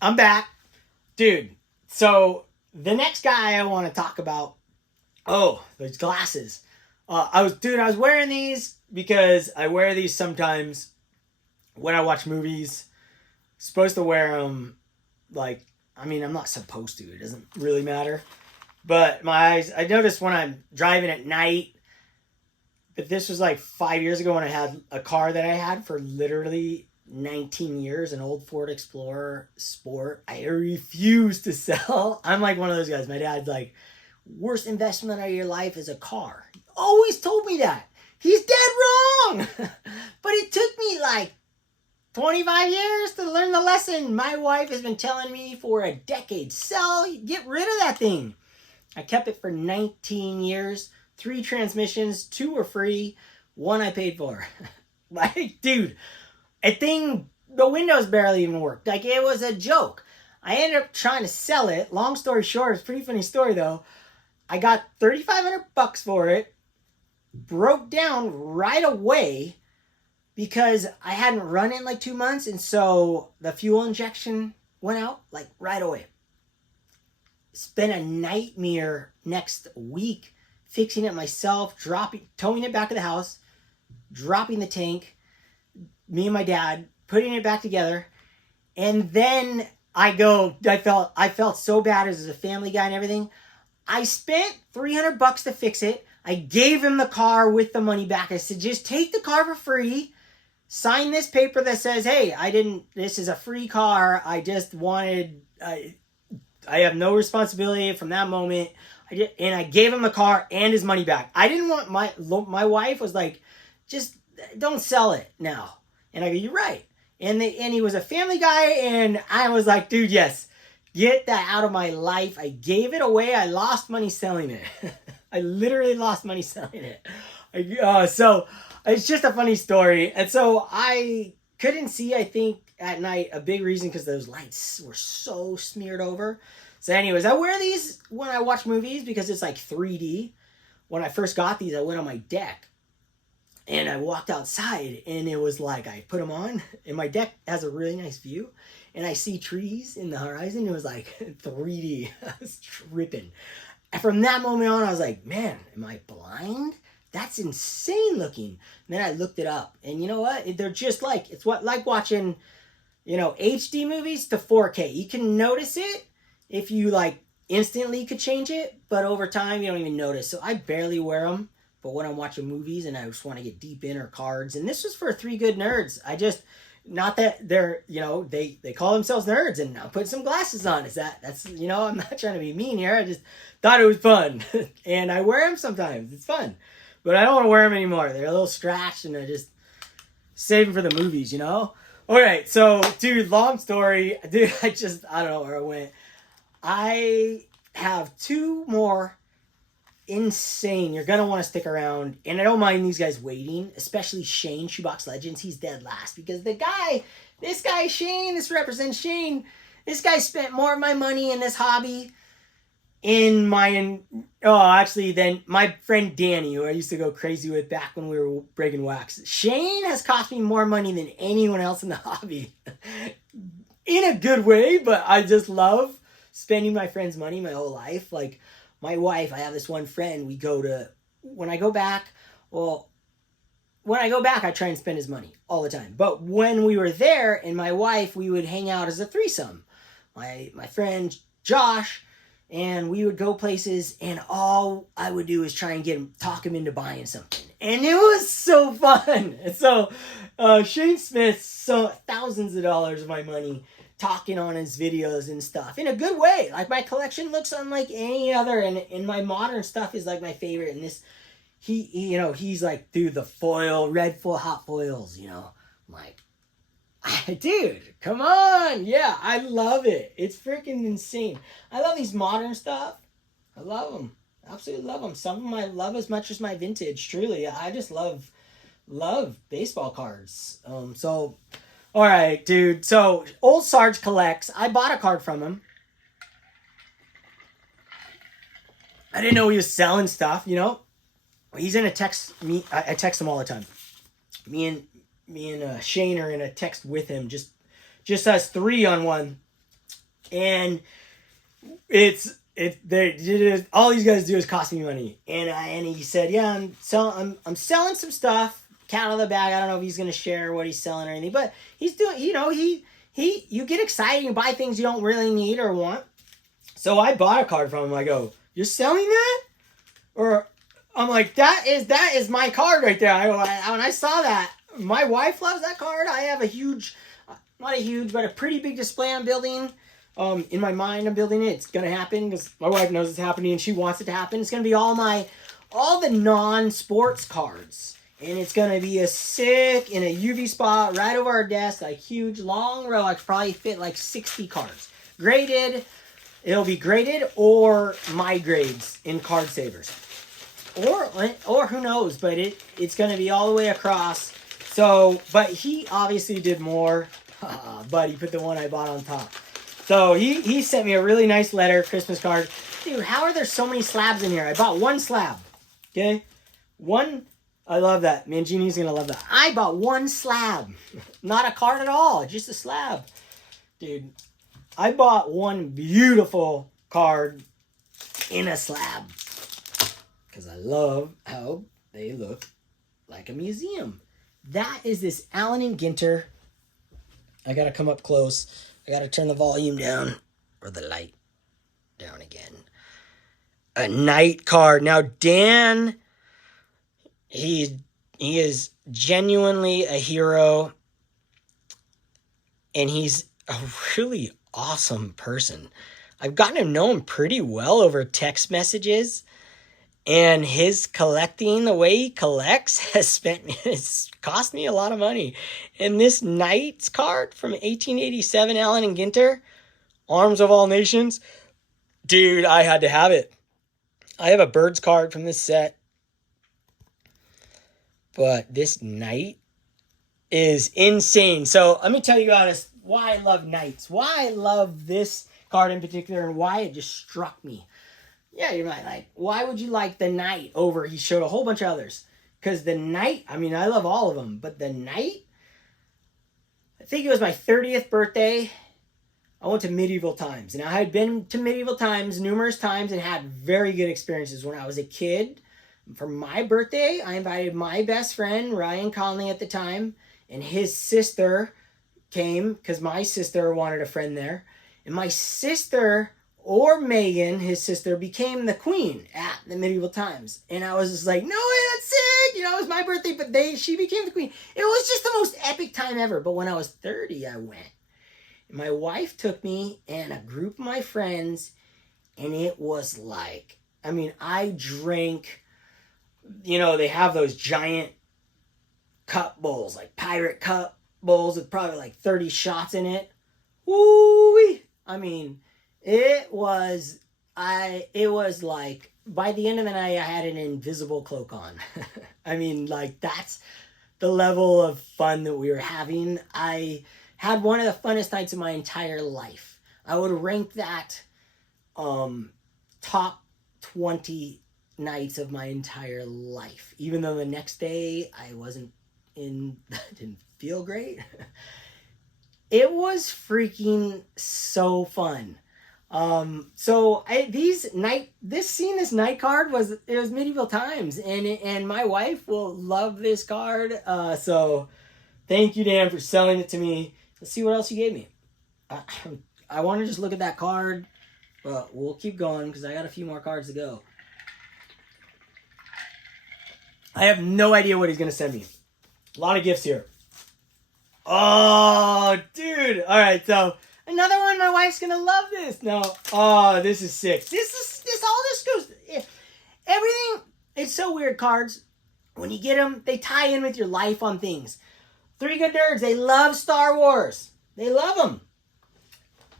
I'm back, dude. So the next guy I want to talk about. Oh, those glasses. I was wearing these because I wear these sometimes when I watch movies. Supposed to wear them, like, I mean, I'm not supposed to. It doesn't really matter. But my eyes, I noticed when I'm driving at night. But this was like 5 years ago when I had a car that I had for literally 19 years, an old Ford Explorer Sport. I refuse to sell. I'm like one of those guys. My dad's like, worst investment of your life is a car. He always told me that. He's dead wrong. But it took me like 25 years to learn the lesson. My wife has been telling me for a decade, sell, get rid of that thing. I kept it for 19 years. 3 transmissions, 2 were free, 1 I paid for. Like, dude, a thing, the windows barely even worked. Like, it was a joke. I ended up trying to sell it. Long story short, it's a pretty funny story though. I got $3,500 for it, broke down right away because I hadn't run it in like 2 months, and so the fuel injection went out like right away. It's been a nightmare next week fixing it myself, towing it back to the house, dropping the tank, me and my dad, putting it back together. And then I felt so bad as a family guy and everything. I spent $300 to fix it. I gave him the car with the money back. I said, just take the car for free. Sign this paper that says, hey, this is a free car. I just wanted, I have no responsibility from that moment. And I gave him the car and his money back. I didn't want my wife was like, just don't sell it now. And I go, you're right. And he was a family guy, and I was like, dude, yes, get that out of my life. I gave it away. I lost money selling it. I literally lost money selling it. So it's just a funny story. And so I couldn't see, I think, at night, a big reason because those lights were so smeared over. So anyways, I wear these when I watch movies because it's like 3D. When I first got these, I went on my deck and I walked outside, and it was like I put them on, and my deck has a really nice view, and I see trees in the horizon. It was like 3D. I was tripping. And from that moment on, I was like, man, am I blind? That's insane looking. And then I looked it up, and you know what? They're just like, it's like watching, HD movies to 4K. You can notice it if you like instantly could change it, but over time you don't even notice. So I barely wear them, but when I'm watching movies and I just want to get deep in, or cards, and this was for 3 good nerds. Not that they're, they call themselves nerds, and I'll put some glasses on. I'm not trying to be mean here. I just thought it was fun. And I wear them sometimes. It's fun. But I don't want to wear them anymore. They're a little scratched, and I just save them for the movies, All right, so, dude, long story. Dude, I don't know where I went. I have 2 more insane. You're going to want to stick around. And I don't mind these guys waiting, especially Shane, Shoebox Legends. He's dead last because this guy Shane, this represents Shane. This guy spent more of my money in this hobby than my friend Danny, who I used to go crazy with back when we were breaking wax. Shane has cost me more money than anyone else in the hobby. In a good way, but I just love spending my friend's money my whole life. Like my wife, I have this one friend, when I go back, I try and spend his money all the time. But when we were there and my wife, we would hang out as a threesome. My friend Josh, and we would go places, and all I would do is try and talk him into buying something. And it was so fun. And so Shane Smith, thousands of dollars of my money talking on his videos and stuff in a good way. Like my collection looks unlike any other, and my modern stuff is like my favorite. And this, he's like, dude, the red foil hot foils, I'm like, dude, come on. Yeah, I love it. It's freaking insane. I love these modern stuff. I love them. Absolutely love them. Some of them I love as much as my vintage. Truly, I just love baseball cards. All right, dude. So, Old Sarge collects. I bought a card from him. I didn't know he was selling stuff, He's in a text. I text him all the time. Me and Shane are in a text with him. Just us 3 on one. And all these guys do is cost me money. And he said, yeah, I'm selling some stuff. Cat out of the bag. I don't know if he's gonna share what he's selling or anything, but he's doing. You get excited. You buy things you don't really need or want. So I bought a card from him. I go, you're selling that? Or I'm like, that is my card right there. When I saw that, my wife loves that card. I have but a pretty big display I'm building. In my mind, I'm building it. It's gonna happen because my wife knows it's happening and she wants it to happen. It's gonna be all the non-sports cards. And it's gonna be in a UV spot right over our desk, like huge long row. I could probably fit like 60 cards. Graded. It'll be graded or my grades in Card Savers. Or who knows, but it's gonna be all the way across. So, but he obviously did more. But he put the one I bought on top. So he sent me a really nice letter, Christmas card. Dude, how are there so many slabs in here? I bought one slab. Okay? One. I love that. Mangini's going to love that. I bought one slab. Not a card at all. Just a slab. Dude, I bought one beautiful card in a slab. Because I love how they look like a museum. That is this Allen and Ginter. I got to come up close. I got to turn the volume down. Or the light down again. A night card. Now, Dan... He is genuinely a hero, and he's a really awesome person. I've gotten to know him pretty well over text messages, and his collecting, the way he collects, it's cost me a lot of money. And this Knights card from 1887, Allen and Ginter, Arms of All Nations, dude, I had to have it. I have a Birds card from this set. But this Knight is insane. So let me tell you guys why I love Knights. Why I love this card in particular and why it just struck me. Yeah, you might like, why would you like the Knight over? He showed a whole bunch of others. Because the Knight, I mean, I love all of them. But the Knight, I think it was my 30th birthday. I went to Medieval Times. And I had been to Medieval Times numerous times and had very good experiences when I was a kid. For my birthday, I invited my best friend, Ryan Conley at the time, and his sister came because my sister wanted a friend there. And my sister, or Megan, his sister, became the queen at the Medieval Times. And I was just like, no way, that's sick! You know, it was my birthday, but she became the queen. It was just the most epic time ever. But when I was 30, I went. And my wife took me and a group of my friends, and it was like, I mean, I drank... You know, they have those giant cup bowls, like pirate cup bowls with probably like 30 shots in it. Woo-wee! I mean, it was like, by the end of the night, I had an invisible cloak on. I mean, like, that's the level of fun that we were having. I had one of the funnest nights of my entire life. I would rank that top 20 nights of my entire life, even though the next day I didn't feel great. It was freaking so fun. This night card was Medieval Times, and my wife will love this card. So thank you, Dan, for selling it to me. Let's see what else you gave me. I want to just look at that card, but we'll keep going because I got a few more cards to go. I have no idea what he's going to send me. A lot of gifts here. Oh, dude. All right, so another one. My wife's going to love this. No. Oh, this is sick. This goes. Everything. It's so weird, cards. When you get them, they tie in with your life on things. Three Good Nerds, they love Star Wars. They love them.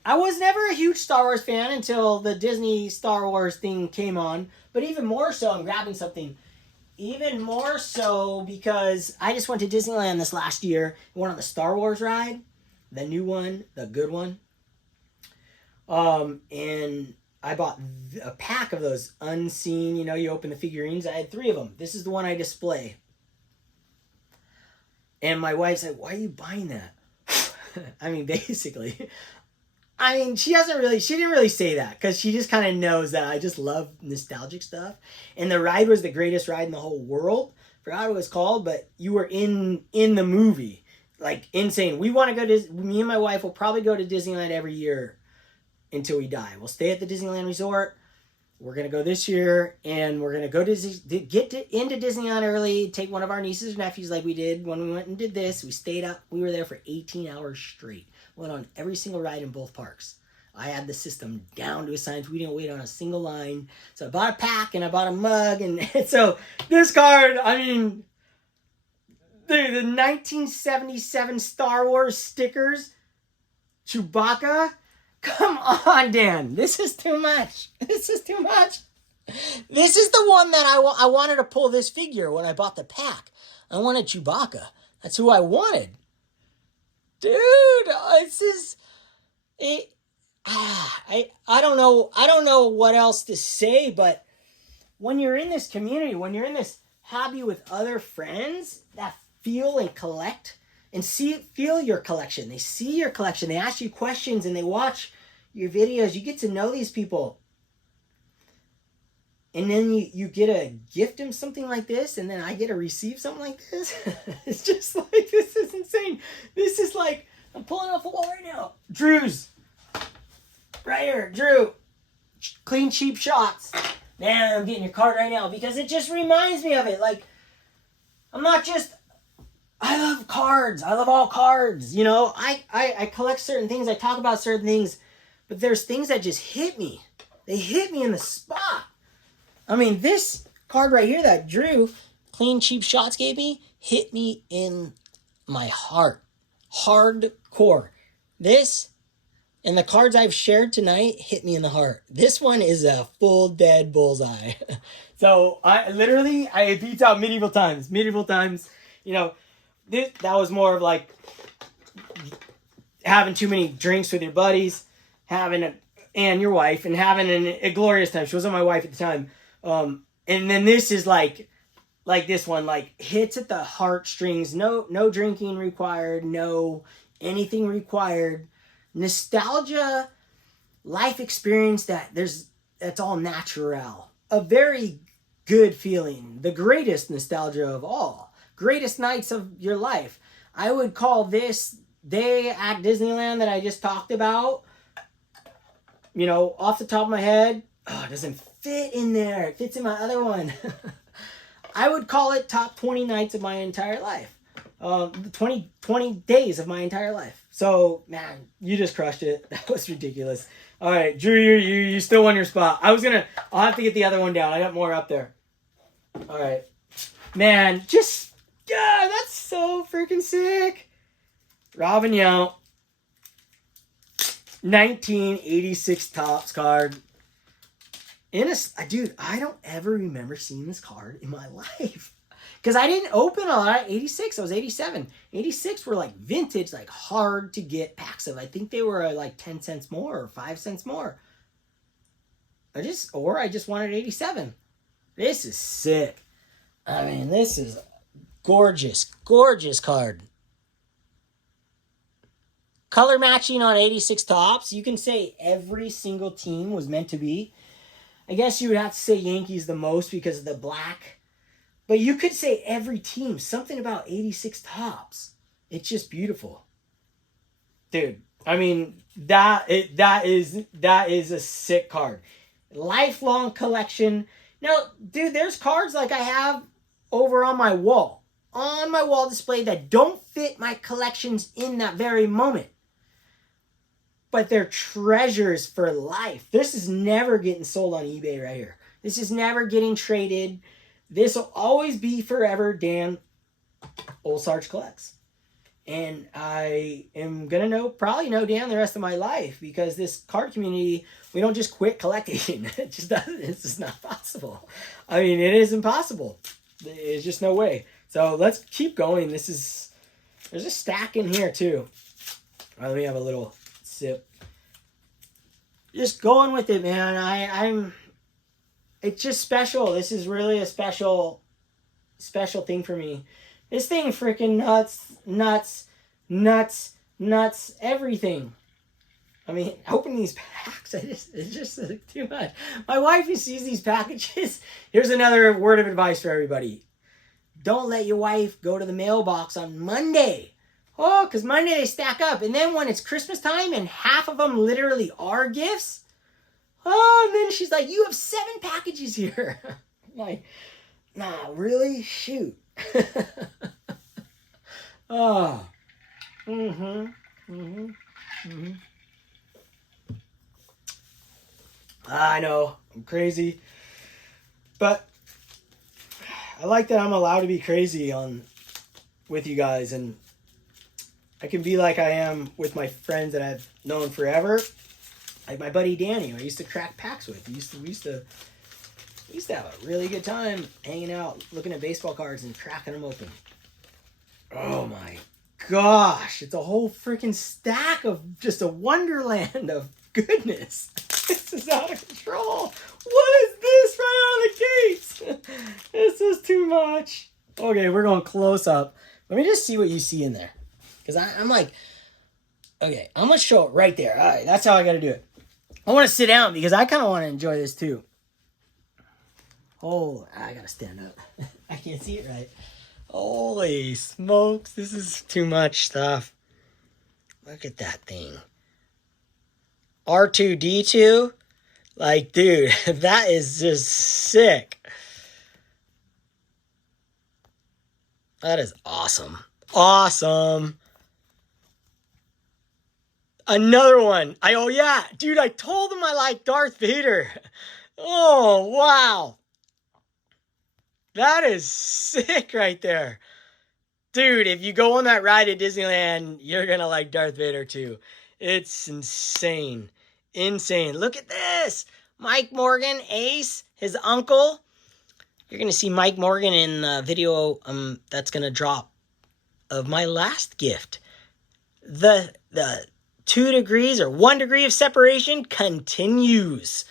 I was never a huge Star Wars fan until the Disney Star Wars thing came on. But even more so, I'm grabbing something. Even more so because I just went to Disneyland this last year. Went on the Star Wars ride. The new one. The good one. And I bought a pack of those unseen, you know, you open the figurines. I had 3 of them. This is the one I display. And my wife said, why are you buying that? I mean, basically, I mean, she didn't really say that because she just kind of knows that I just love nostalgic stuff. And the ride was the greatest ride in the whole world. Forgot what it was called, but you were in the movie. Like, insane. We want to go to, me and my wife will probably go to Disneyland every year until we die. We'll stay at the Disneyland Resort. We're going to go this year, and we're going to go into Disneyland early, take one of our nieces or nephews like we did when we went and did this. We stayed up. We were there for 18 hours straight. Went on every single ride in both parks. I had the system down to a science. We didn't wait on a single line. So I bought a pack, and I bought a mug, and so this card, I mean, the 1977 Star Wars stickers, Chewbacca. Come on, Dan. This is too much. This is too much. This is the one that I wanted to pull this figure when I bought the pack. I wanted Chewbacca. That's who I wanted. Dude, this is... I don't know what else to say, but when you're in this community, when you're in this hobby with other friends that feel and collect... and feel your collection. They see your collection. They ask you questions and they watch your videos. You get to know these people. And then you get to gift them something like this, and then I get to receive something like this. It's just like, this is insane. This is like, I'm pulling off the wall right now. Drew's. Right here, Drew. Clean, cheap shots. Man, I'm getting your card right now because it just reminds me of it. Like, I'm not just... I love cards. I love all cards. You know, I collect certain things. I talk about certain things. But there's things that just hit me. They hit me in the spot. I mean, this card right here that Drew, Clean Cheap Shots, gave me, hit me in my heart. Hardcore. This and the cards I've shared tonight hit me in the heart. This one is a full dead bullseye. So, it beats out Medieval Times. Medieval Times, you know, that was more of like having too many drinks with your buddies, and your wife, and having a glorious time. She wasn't my wife at the time. And then this is like this one, like hits at the heartstrings. No drinking required. No anything required. Nostalgia, life experience that's all natural. A very good feeling. The greatest nostalgia of all. Greatest nights of your life. I would call this day at Disneyland that I just talked about, you know, off the top of my head, it doesn't fit in there. It fits in my other one. I would call it top 20 nights of my entire life. 20 days of my entire life. So, man, you just crushed it. That was ridiculous. All right, Drew, you still won your spot. I'll have to get the other one down. I got more up there. All right. Man, that's so freaking sick. Robin Yount. 1986 Topps card. Dude, I don't ever remember seeing this card in my life. Because I didn't open a lot. 86, I was 87. 86 were like vintage, like hard to get packs of. I think they were like 10 cents more or 5 cents more. I just wanted 87. This is sick. I mean, this is gorgeous, gorgeous card. Color matching on 86 Topps. You can say every single team was meant to be. I guess you would have to say Yankees the most because of the black. But you could say every team. Something about 86 Topps. It's just beautiful. Dude, I mean, that is a sick card. Lifelong collection. Now, dude, there's cards like I have over on my wall display that don't fit my collections in that very moment. But they're treasures for life. This is never getting sold on eBay right here. This is never getting traded. This will always be forever Dan Old Sarge collects. And I am going to probably know Dan the rest of my life because this card community, we don't just quit collecting. It just doesn't. It's just not possible. I mean, it is impossible. There's just no way. So let's keep going. There's a stack in here too. All right, let me have a little sip. Just going with it, man. It's just special. This is really a special thing for me. This thing freaking nuts, everything. I mean, opening these packs, it's just too much. My wife who sees these packages, here's another word of advice for everybody. Don't let your wife go to the mailbox on Monday. Oh, because Monday they stack up. And then when it's Christmas time and half of them literally are gifts, oh, and then she's like, you have 7 packages here. I'm like, nah, really? Shoot. Oh. I know, I'm crazy. But I like that I'm allowed to be crazy with you guys, and I can be like I am with my friends that I've known forever. Like my buddy Danny, who I used to crack packs with. We used to have a really good time hanging out, looking at baseball cards and cracking them open. Oh my gosh, it's a whole freaking stack of just a wonderland of goodness. This is out of control. What is this right out of the gates? This is too much. Okay, we're going close up. Let me just see what you see in there. Because I'm like, okay, I'm going to show it right there. All right, that's how I got to do it. I want to sit down because I kind of want to enjoy this too. Oh, I got to stand up. I can't see it right. Holy smokes, this is too much stuff. Look at that thing. R2-D2? Like, dude, that is just sick. That is awesome. Awesome. Another one. Oh, yeah. Dude, I told him I like Darth Vader. Oh, wow. That is sick right there. Dude, if you go on that ride at Disneyland, you're going to like Darth Vader too. It's insane. Insane. Look at this. Mike Morgan, Ace, his uncle. You're going to see Mike Morgan in the video that's going to drop of my last gift. The 2 degrees or 1 degree of separation continues.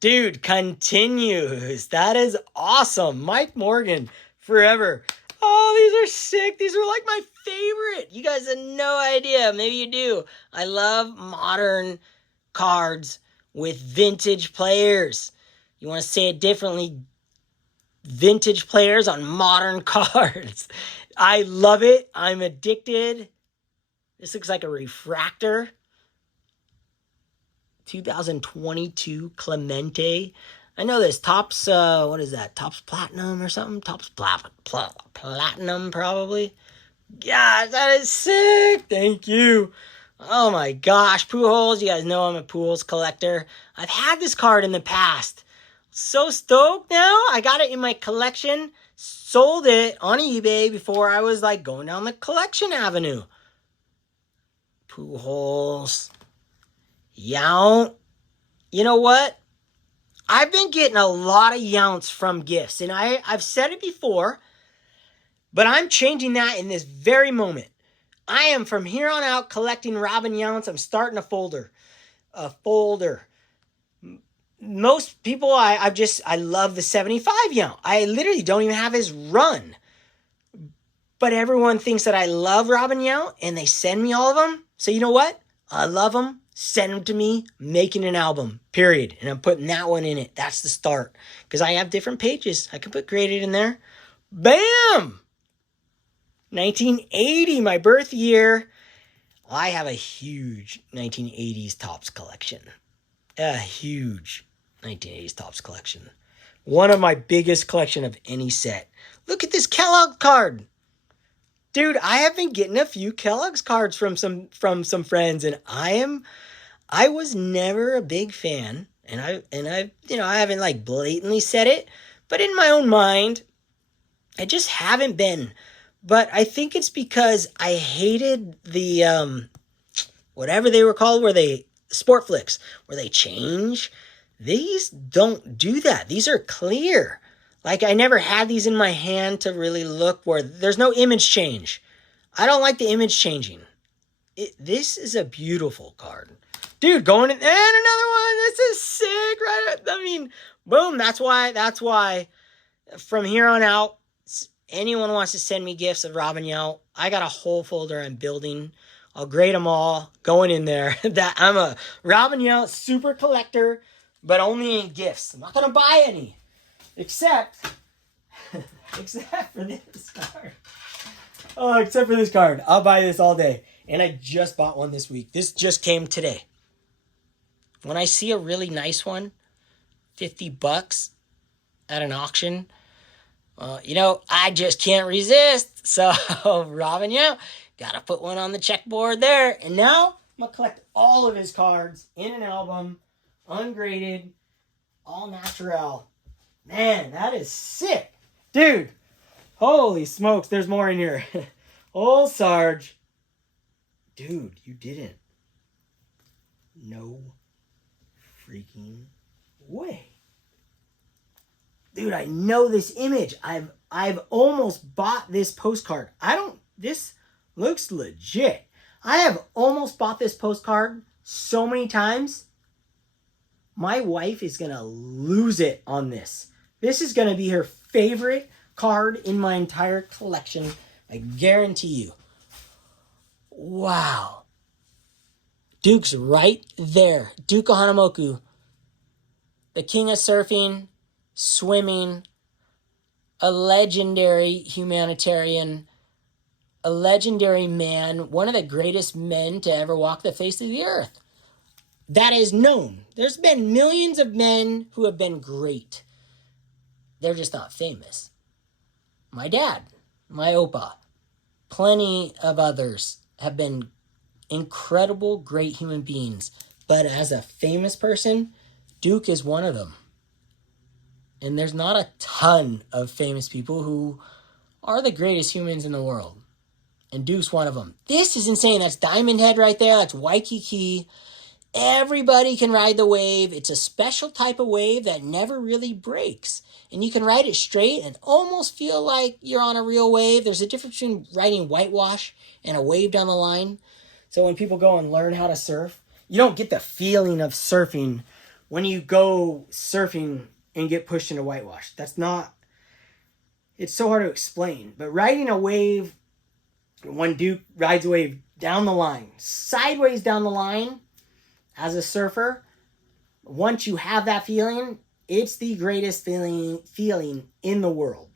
Dude, continues. That is awesome. Mike Morgan, forever. Oh, these are sick. These are like my favorite. You guys have no idea. Maybe you do. I love modern cards with vintage players. You want to say it differently? Vintage players on modern cards. I love it. I'm addicted. This looks like a refractor. 2022 Clemente. I know this. Topps, what is that? Topps Platinum or something? Topps Platinum, probably. Gosh, that is sick. Thank you. Oh my gosh. Pujols. You guys know I'm a Pujols collector. I've had this card in the past. So stoked now. I got it in my collection. Sold it on eBay before I was like going down the collection avenue. Pujols. Yount. You know what? I've been getting a lot of Younts from gifts, and I've said it before, but I'm changing that in this very moment. I am from here on out collecting Robin Younts. I'm starting a folder. Most people, I love the 75 Yount. I literally don't even have his run. But everyone thinks that I love Robin Yount, and they send me all of them. So you know what? I love them. Send them to me, making an album, period. And I'm putting that one in it. That's the start. Because I have different pages. I can put graded in there. Bam! 1980, my birth year. I have a huge 1980s Topps collection. A huge 1980s Topps collection. One of my biggest collection of any set. Look at this Kellogg card. Dude, I have been getting a few Kellogg's cards from some friends, and I was never a big fan, and I haven't like blatantly said it, but in my own mind, I just haven't been. But I think it's because I hated the whatever they were called, where they sport flicks, where they change. These don't do that. These are clear. Like, I never had these in my hand to really look where there's no image change. I don't like the image changing. This is a beautiful card. Dude, going in, and another one. This is sick, right? I mean, boom. That's why from here on out, anyone wants to send me gifts of Robin Yount, I got a whole folder I'm building I'll grade them all going in there. That I'm a Robin Yount super collector, but only in gifts. I'm not going to buy any. Except for this card. Oh, except for this card. I'll buy this all day. And I just bought one this week. This just came today. When I see a really nice one, $50 at an auction, I just can't resist. So, Robin, gotta put one on the checkboard there. And now I'm gonna collect all of his cards in an album, ungraded, all natural. Man, that is sick. Dude, holy smokes, there's more in here. Old Sarge. Dude, you didn't. No freaking way. Dude, I know this image. I've almost bought this postcard. This looks legit. I have almost bought this postcard so many times. My wife is going to lose it on this. This is going to be her favorite card in my entire collection. I guarantee you. Wow. Duke's right there. Duke Hanamoku. The king of surfing, swimming, a legendary humanitarian, a legendary man, one of the greatest men to ever walk the face of the earth. That is known. There's been millions of men who have been great. They're just not famous. My dad, my opa, plenty of others have been incredible, great human beings. But as a famous person, Duke is one of them. And there's not a ton of famous people who are the greatest humans in the world. And Duke's one of them. This is insane. That's Diamond Head right there. That's Waikiki. Everybody can ride the wave. It's a special type of wave that never really breaks. And you can ride it straight and almost feel like you're on a real wave. There's a difference between riding whitewash and a wave down the line. So when people go and learn how to surf, you don't get the feeling of surfing when you go surfing and get pushed into whitewash. It's so hard to explain. But riding a wave, when Duke rides a wave down the line, sideways down the line, as a surfer, once you have that feeling, it's the greatest feeling in the world.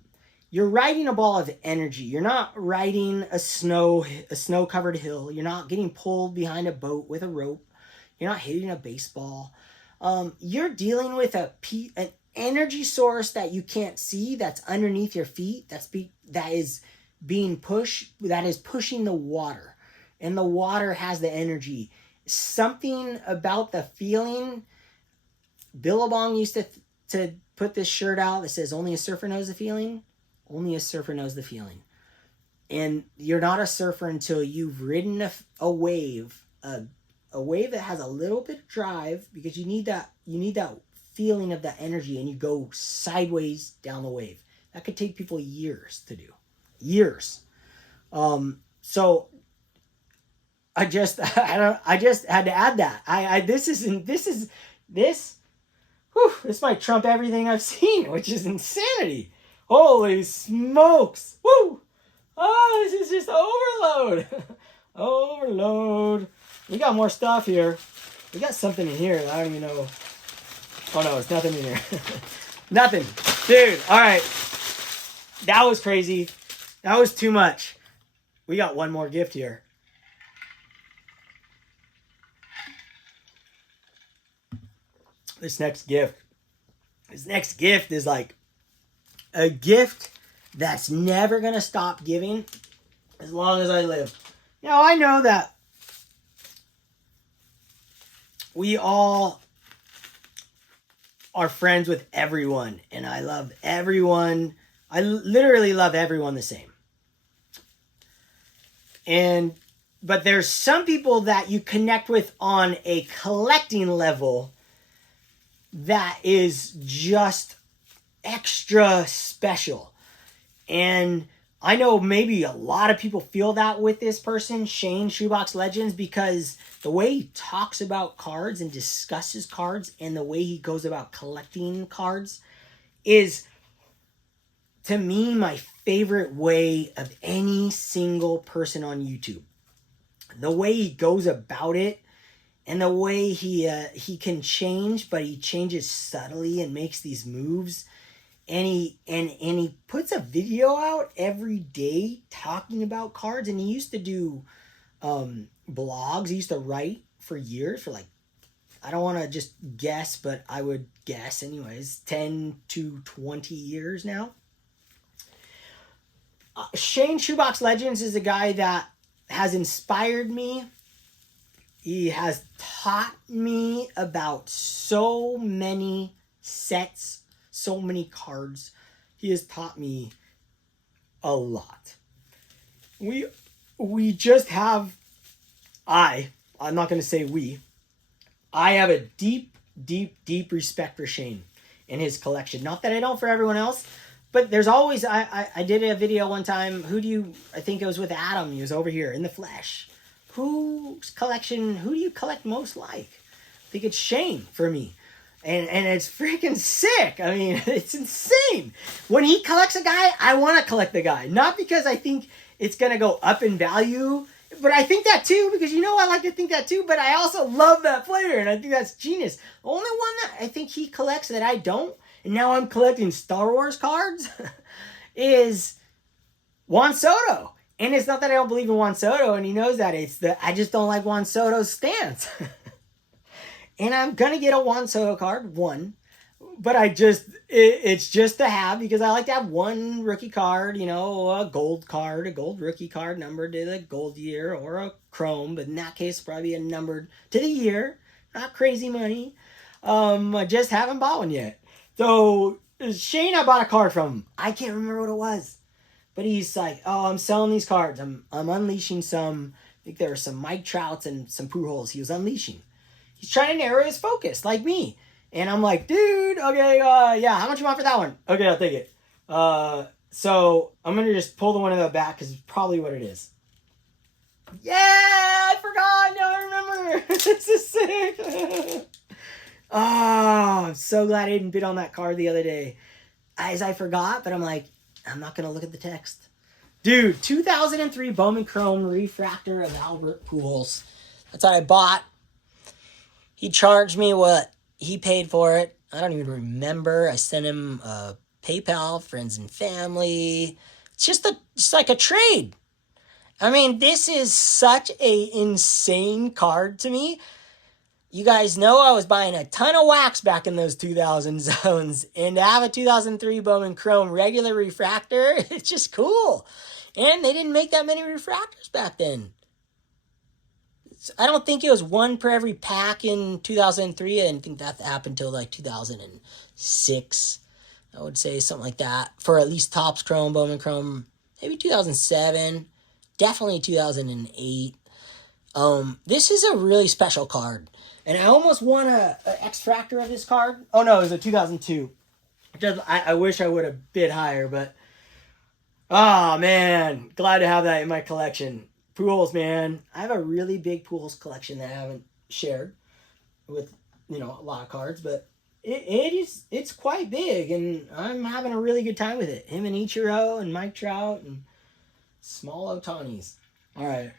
You're riding a ball of energy. You're not riding a snow-covered hill. You're not getting pulled behind a boat with a rope. You're not hitting a baseball. You're dealing with an energy source that you can't see, that's underneath your feet, that is being pushed, that is pushing the water. And the water has the energy. Something about the feeling. Billabong used to put this shirt out that says, only a surfer knows the feeling. Only a surfer knows the feeling. And you're not a surfer until you've ridden a wave, a wave that has a little bit of drive, because you need that feeling of that energy, and you go sideways down the wave. That could take people years to do. Years. So I just had to add that. This might trump everything I've seen, which is insanity. Holy smokes. Woo! Oh, this is just overload. Overload. We got more stuff here. We got something in here that I don't even know. Oh no, it's nothing in here. Nothing. Dude, alright. That was crazy. That was too much. We got one more gift here. This next gift is like a gift that's never going to stop giving as long as I live. Now, I know that we all are friends with everyone, and I love everyone. I literally love everyone the same. But there's some people that you connect with on a collecting level that is just extra special. And I know maybe a lot of people feel that with this person, Shane Shoebox Legends, because the way he talks about cards and discusses cards and the way he goes about collecting cards is, to me, my favorite way of any single person on YouTube. the way he goes about it, and the way he can change, but he changes subtly and makes these moves. And he puts a video out every day talking about cards. And he used to do blogs. He used to write for years, for like, I don't want to just guess, but I would guess anyways, 10 to 20 years now. Shane Shoebox Legends is a guy that has inspired me. He has taught me about so many sets, so many cards. He has taught me a lot. We just have, I'm not going to say we, I have a deep, deep, deep respect for Shane and his collection. Not that I don't for everyone else, but there's always, I did a video one time, I think it was with Adam, he was over here in the flesh. Who do you collect most like? I think it's Shane for me. And it's freaking sick. I mean, it's insane. When he collects a guy, I want to collect the guy. Not because I think it's going to go up in value, but I think that too, because I like to think that too, but I also love that player, and I think that's genius. The only one that I think he collects that I don't, and now I'm collecting Star Wars cards, is Juan Soto. And it's not that I don't believe in Juan Soto, and he knows that. It's that I just don't like Juan Soto's stance. And I'm going to get a Juan Soto card, one. But it's just to have, because I like to have one rookie card, a gold card, a gold rookie card numbered to the gold year, or a chrome. But in that case, probably a numbered to the year. Not crazy money. I just haven't bought one yet. So Shane, I bought a card from. I can't remember what it was. But he's like, oh, I'm selling these cards. I'm unleashing some. I think there were some Mike Trouts and some Pujols he was unleashing. He's trying to narrow his focus, like me. And I'm like, dude, okay, yeah, how much you want for that one? Okay, I'll take it. So I'm going to just pull the one in the back, because it's probably what it is. Yeah, I forgot. Now I remember. This is sick. Oh, I'm so glad I didn't bid on that card the other day. I forgot, but I'm like, I'm not going to look at the text. Dude, 2003 Bowman Chrome Refractor of Albert Pujols. That's what I bought. He charged me what he paid for it. I don't even remember. I sent him PayPal, friends and family. It's just like a trade. I mean, this is such a insane card to me. You guys know I was buying a ton of wax back in those 2000 zones. And to have a 2003 Bowman Chrome regular refractor, it's just cool. And they didn't make that many refractors back then. I don't think it was one per every pack in 2003. I didn't think that happened until like 2006. I would say something like that. For at least Topps Chrome, Bowman Chrome. Maybe 2007. Definitely 2008. This is a really special card. And I almost won an X-Fractor of this card. Oh, no, it was a 2002. I wish I would have bid higher, but... Oh, man. Glad to have that in my collection. Pujols, man. I have a really big Pujols collection that I haven't shared with, a lot of cards, but it's quite big, and I'm having a really good time with it. Him and Ichiro and Mike Trout and small Otanis. All right.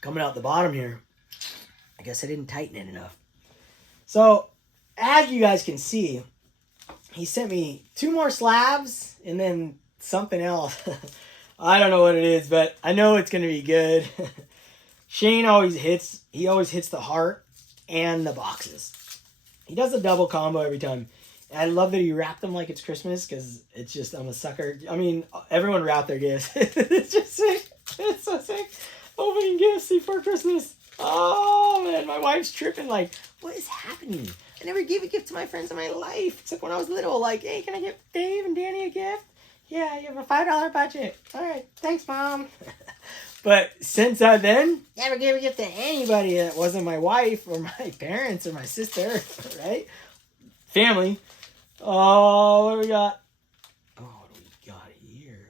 Coming out the bottom here. I guess I didn't tighten it enough. So, as you guys can see, he sent me 2 more slabs and then something else. I don't know what it is, but I know it's going to be good. Shane always hits the heart and the boxes. He does a double combo every time. And I love that he wrapped them like it's Christmas, because it's just, I'm a sucker. I mean, everyone wrapped their gifts. It's just sick. It's so sick. Opening gifts before Christmas. Oh, man, my wife's tripping like, what is happening? I never gave a gift to my friends in my life, except when I was little. Like, hey, can I give Dave and Danny a gift? Yeah, you have a $5 budget. All right, thanks, Mom. But since then, never gave a gift to anybody that wasn't my wife or my parents or my sister, right? Family. Oh, what do we got? Oh, what do we got here?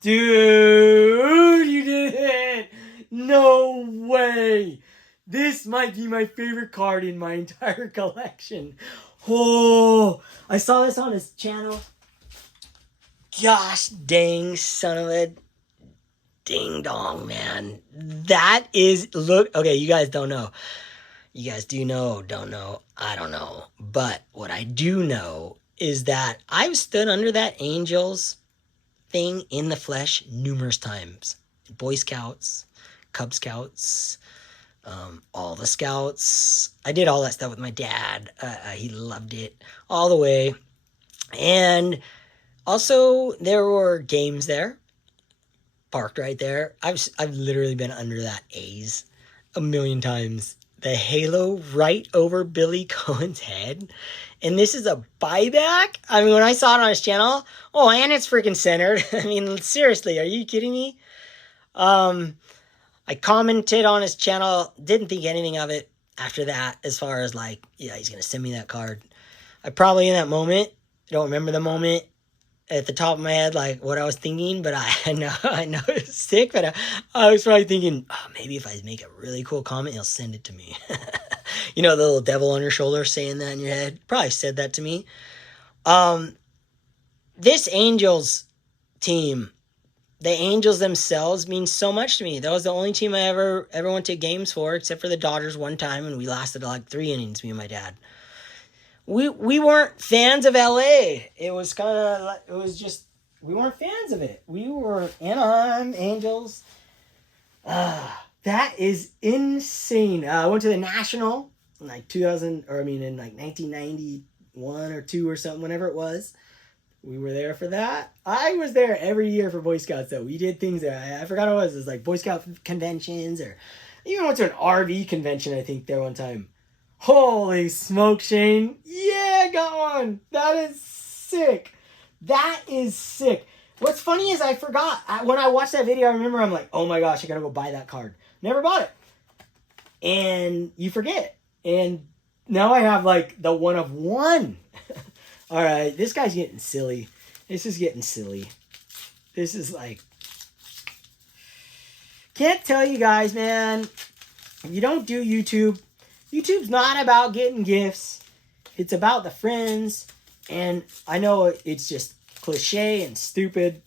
Dude, you did it! No way! This might be my favorite card in my entire collection. Oh, I saw this on his channel. gosh dang son of a ding dong, man. That is, look, okay, you guys don't know. You guys do know, don't know, I don't know. But what I do know is that I've stood under that Angels thing in the flesh numerous times. Boy Scouts, Cub Scouts, all the Scouts. I did all that stuff with my dad. He loved it all the way. And also, there were games there, parked right there. I've literally been under that A's a million times. The halo right over Billy Cohen's head. And this is a buyback? I mean, when I saw it on his channel, oh, and it's freaking centered. I mean, seriously, are you kidding me? I commented on his channel, didn't think anything of it after that, as far as like, yeah, he's going to send me that card. I probably in that moment, don't remember the moment at the top of my head, like what I was thinking, but I know it's sick, but I was probably thinking, oh, maybe if I make a really cool comment, he'll send it to me. You know, the little devil on your shoulder saying that in your head, probably said that to me. This Angels team, the Angels themselves mean so much to me. That was the only team I ever went to games for, except for the Dodgers one time, and we lasted like 3 innings, me and my dad. We weren't fans of LA. It was kind of, it was just, we weren't fans of it. We were Anaheim Angels. That is insane. I went to the National in like 2000, or I mean in like 1991 or 2 or something, whenever it was. We were there for that. I was there every year for Boy Scouts, though. We did things there. I forgot what it was. It was like Boy Scout conventions, or even went to an RV convention, I think, there one time. Holy smoke, Shane. Yeah, got one. That is sick. That is sick. What's funny is I forgot. When I watched that video, I remember I'm like, oh my gosh, I gotta go buy that card. Never bought it. And you forget. And now I have like the one of one. All right, this guy's getting silly. This is getting silly. This is like... Can't tell you guys, man. If you don't do YouTube, YouTube's not about getting gifts. It's about the friends. And I know it's just cliche and stupid,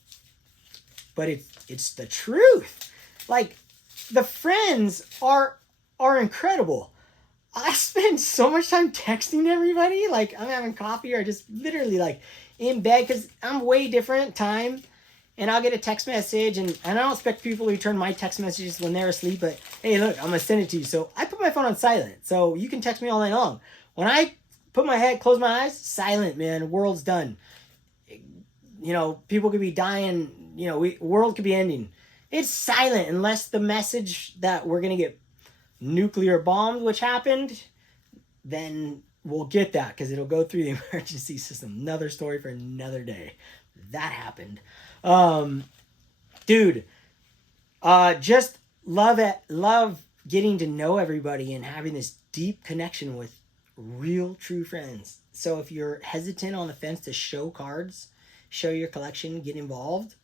but it's the truth. Like, the friends are incredible. I spend so much time texting everybody. Like, I'm having coffee or just literally like in bed, because I'm way different time. And I'll get a text message, and I don't expect people to return my text messages when they're asleep, but hey, look, I'm going to send it to you. So I put my phone on silent. So you can text me all night long. When I put my head, close my eyes, silent, man. World's done. You know, people could be dying. You know, world could be ending. It's silent unless the message that we're going to get nuclear bombed, which happened, then we'll get that, because it'll go through the emergency system. Another story for another day. That happened. Dude, just love getting to know everybody and having this deep connection with real true friends. So if you're hesitant on the fence to show cards, show your collection, get involved,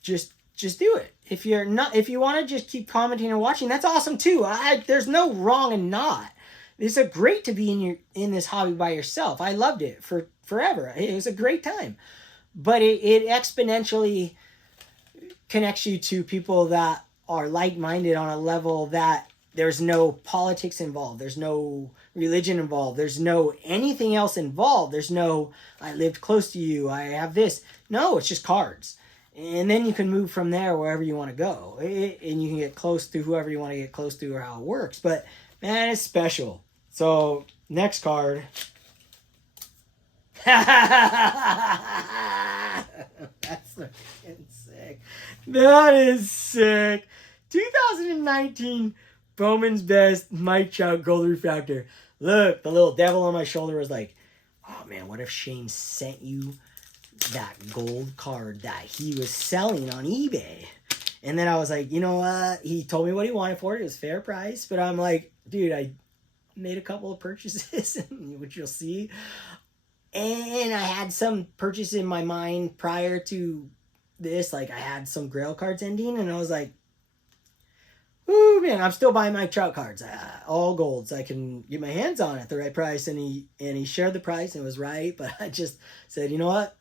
just do it. If you want to just keep commenting and watching, that's awesome too. There's no wrong and not. It's a great to be in this hobby by yourself. I loved it for forever. It was a great time. But it exponentially connects you to people that are like-minded on a level that there's no politics involved. There's no religion involved. There's no anything else involved. There's no, I lived close to you, I have this. No, it's just cards. And then you can move from there wherever you want to go. And you can get close to whoever you want to get close to, or how it works. But, man, it's special. So, next card. That's fucking sick. That is sick. 2019 Bowman's Best Mike Trout Gold Refractor. Look, the little devil on my shoulder was like, oh man, what if Shane sent you that gold card that he was selling on eBay? And then I was like, you know what? He told me what he wanted for it. It was fair price. But I'm like, dude, I made a couple of purchases, which you'll see. And I had some purchase in my mind prior to this. Like, I had some Grail cards ending, and I was like, ooh, man, I'm still buying my Trout cards. All gold, so I can get my hands on it at the right price. And he shared the price, and it was right. But I just said, you know what?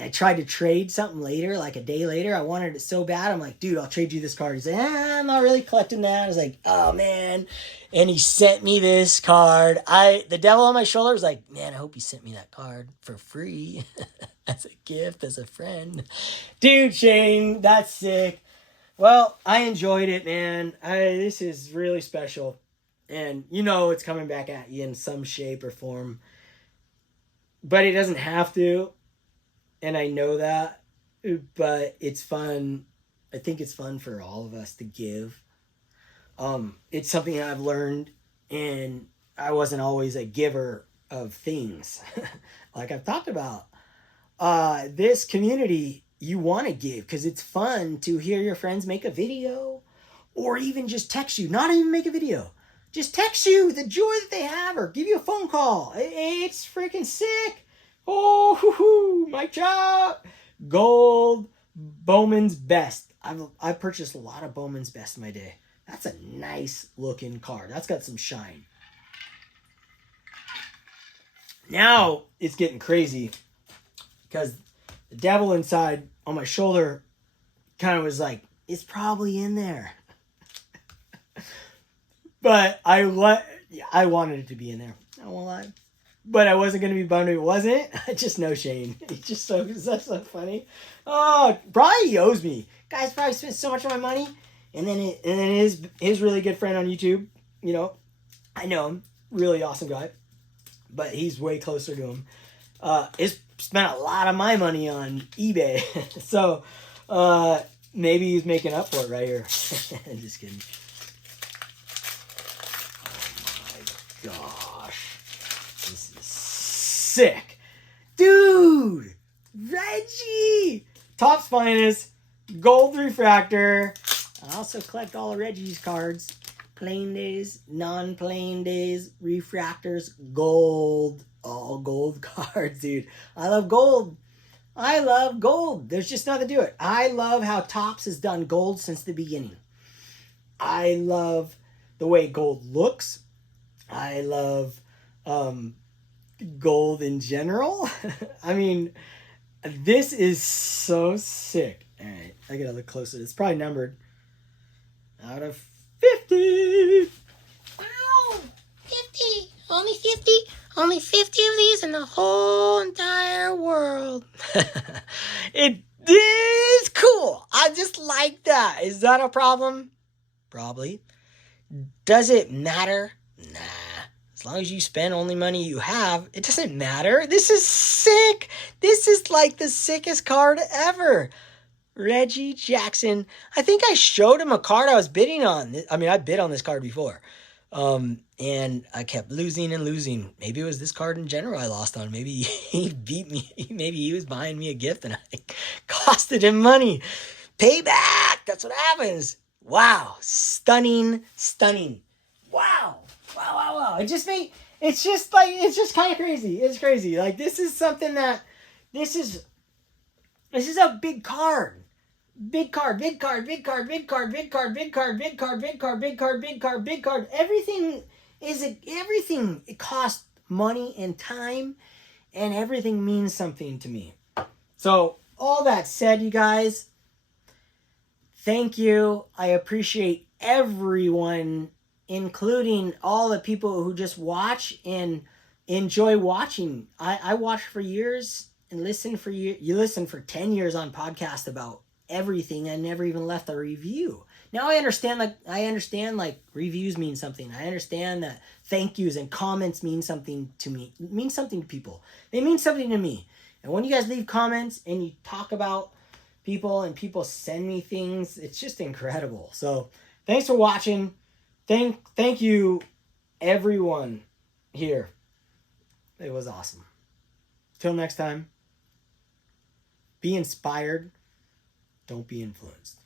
I tried to trade something later, like a day later. I wanted it so bad. I'm like, dude, I'll trade you this card. He's like, I'm not really collecting that. I was like, oh man. And he sent me this card. The devil on my shoulder was like, man, I hope you sent me that card for free as a gift, as a friend. Dude, Shane, that's sick. Well, I enjoyed it, man. This is really special. And you know it's coming back at you in some shape or form. But it doesn't have to. And I know that, but it's fun. I think it's fun for all of us to give. It's something I've learned, and I wasn't always a giver of things, like I've talked about. This community, you want to give because it's fun to hear your friends make a video, or even just text you. Not even make a video, just text you the joy that they have, or give you a phone call. It's freaking sick. Oh, hoo-hoo, mic drop. Gold, Bowman's Best. I've purchased a lot of Bowman's Best in my day. That's a nice looking card. That's got some shine. Now it's getting crazy because the devil inside on my shoulder kind of was like, it's probably in there. But I wanted it to be in there. I won't lie. But I wasn't going to be bummed if it wasn't. I just know Shane. He's just so funny. Oh, probably he owes me. Guys probably spent so much of my money. And then his really good friend on YouTube, you know, I know him. Really awesome guy. But he's way closer to him. He's spent a lot of my money on eBay. So maybe he's making up for it right here. Just kidding. Oh my gosh. This is sick. Dude! Reggie! Topps Finest. Gold refractor. I also collect all of Reggie's cards. Plain days, non-plain days, refractors, gold. All gold cards, dude. I love gold. I love gold. There's just nothing to it. I love how Topps has done gold since the beginning. I love the way gold looks. I love gold in general. I mean, this is so sick. All right, I gotta look closer. It's probably numbered out of 50. Wow, 50. Only 50. Only 50 of these in the whole entire world. It is cool. I just like that. Is that a problem? Probably. Does it matter? Nah. As long as you spend only money you have, it doesn't matter. This is sick. This is like the sickest card ever. Reggie Jackson. I think I showed him a card I was bidding on. I mean, I bid on this card before. And I kept losing and losing. Maybe it was this card in general I lost on. Maybe he beat me. Maybe he was buying me a gift and I costed him money. Payback. That's what happens. Wow. Stunning. Wow. Wow. It's just kind of crazy. It's crazy. Like, this is something that, this is a big card. Big card. Everything it costs money and time, and everything means something to me. So, all that said, you guys, thank you. I appreciate everyone, including all the people who just watch and enjoy watching. I watched for years and listened for years. You listened for 10 years on podcast about everything. I never even left a review. Now I understand like reviews mean something. I understand that thank yous and comments mean something to me. It means something to people. They mean something to me. And when you guys leave comments and you talk about people and people send me things, it's just incredible. So thanks for watching. Thank you everyone here. It was awesome. Till next time, be inspired. Don't be influenced.